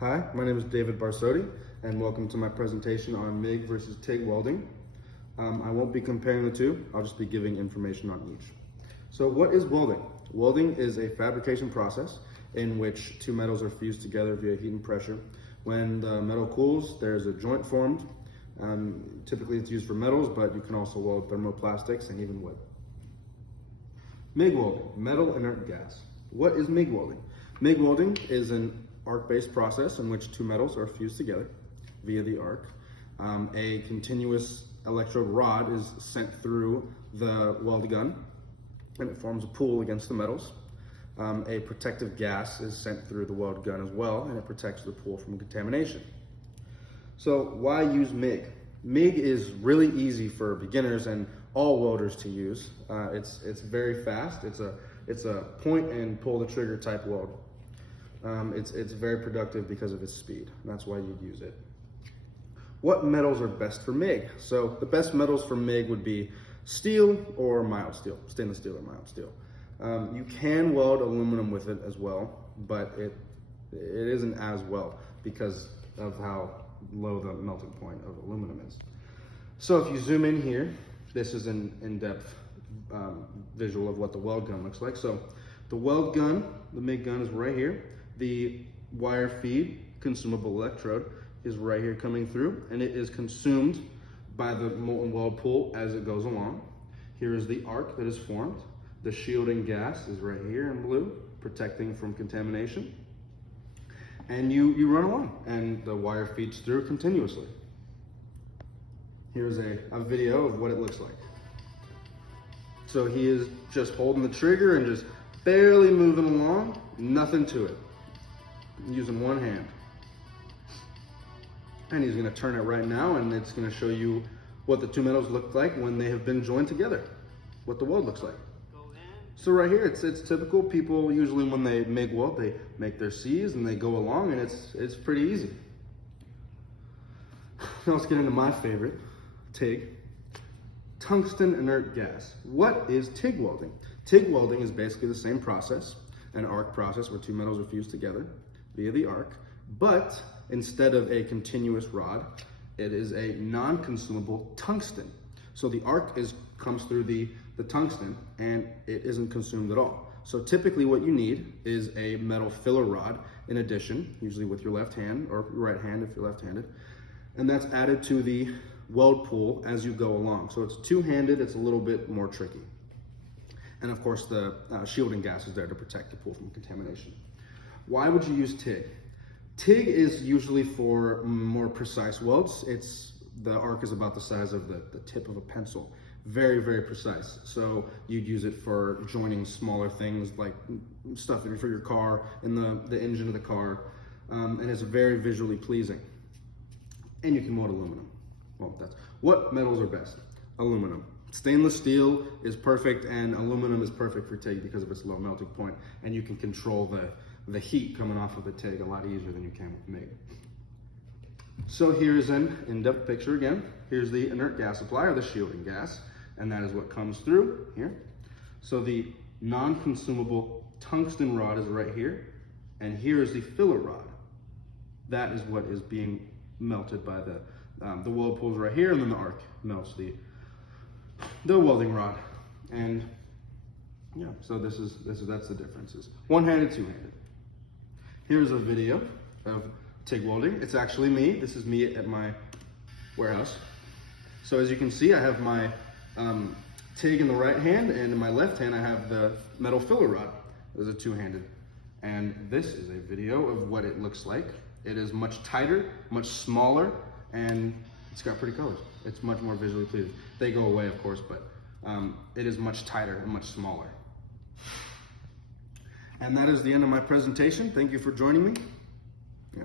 Hi, my name is David Barsotti, and welcome to my presentation on MIG versus TIG welding. I won't be comparing the two, I'll just be giving information on each. So what is welding? Welding is a fabrication process in which two metals are fused together via heat and pressure. When the metal cools, there's a joint formed. Typically it's used for metals, but you can also weld thermoplastics and even wood. MIG welding, metal inert gas. What is MIG welding? MIG welding is an arc-based process in which two metals are fused together via the arc. A continuous electrode rod is sent through the weld gun and it forms a pool against the metals. A protective gas is sent through the weld gun as well, and it protects the pool from contamination. So why use MIG? MIG is really easy for beginners and all welders to use. It's very fast. It's a point and pull the trigger type weld. It's very productive because of its speed. That's why you'd use it. What metals are best for MIG? So the best metals for MIG would be steel or mild steel, stainless steel or mild steel. You can weld aluminum with it as well, but it isn't as well because of how low the melting point of aluminum is. So if you zoom in here, this is an in-depth visual of what the weld gun looks like. So the weld gun, the MIG gun, is right here. The wire feed consumable electrode is right here coming through, and it is consumed by the molten weld pool as it goes along. Here is the arc that is formed. The shielding gas is right here in blue, protecting from contamination. And you run along, and the wire feeds through continuously. Here's a video of what it looks like. So he is just holding the trigger and just barely moving along, nothing to it, using one hand. And he's gonna turn it right now, and it's gonna show you what the two metals look like when they have been joined together, what the weld looks like. So right here, it's typical. People usually, when they MIG weld, they make their C's and they go along, and it's pretty easy. Now let's get into my favorite, TIG. Tungsten inert gas. What is TIG welding? TIG welding is basically the same process, an arc process where two metals are fused together via the arc, but instead of a continuous rod, it is a non-consumable tungsten. So the arc comes through the tungsten and it isn't consumed at all. So typically what you need is a metal filler rod in addition, usually with your left hand or right hand if you're left-handed, and that's added to the weld pool as you go along. So it's two-handed, it's a little bit more tricky. And of course the shielding gas is there to protect the pool from contamination. Why would you use TIG? TIG is usually for more precise welds. The arc is about the size of the tip of a pencil. Very, very precise. So you'd use it for joining smaller things like stuff for your car, in the engine of the car. And it's very visually pleasing. And you can weld aluminum. Well, what metals are best? Aluminum. Stainless steel is perfect, and aluminum is perfect for TIG because of its low melting point, and you can control the heat coming off of the TIG a lot easier than you can with MIG. So here's an in-depth picture again. Here's the inert gas supply, or the shielding gas, and that is what comes through here. So the non-consumable tungsten rod is right here, and here is the filler rod. That is what is being melted by the weld pools right here, and then the arc melts the welding rod. And yeah, so that's the differences. One-handed, two-handed. Here's a video of TIG welding. It's actually me. This is me at my warehouse. So as you can see, I have my TIG in the right hand, and in my left hand I have the metal filler rod. There's a two-handed. And this is a video of what it looks like. It is much tighter, much smaller, and it's got pretty colors. It's much more visually pleasing. They go away, of course, but it is much tighter and much smaller. And that is the end of my presentation. Thank you for joining me. Yeah.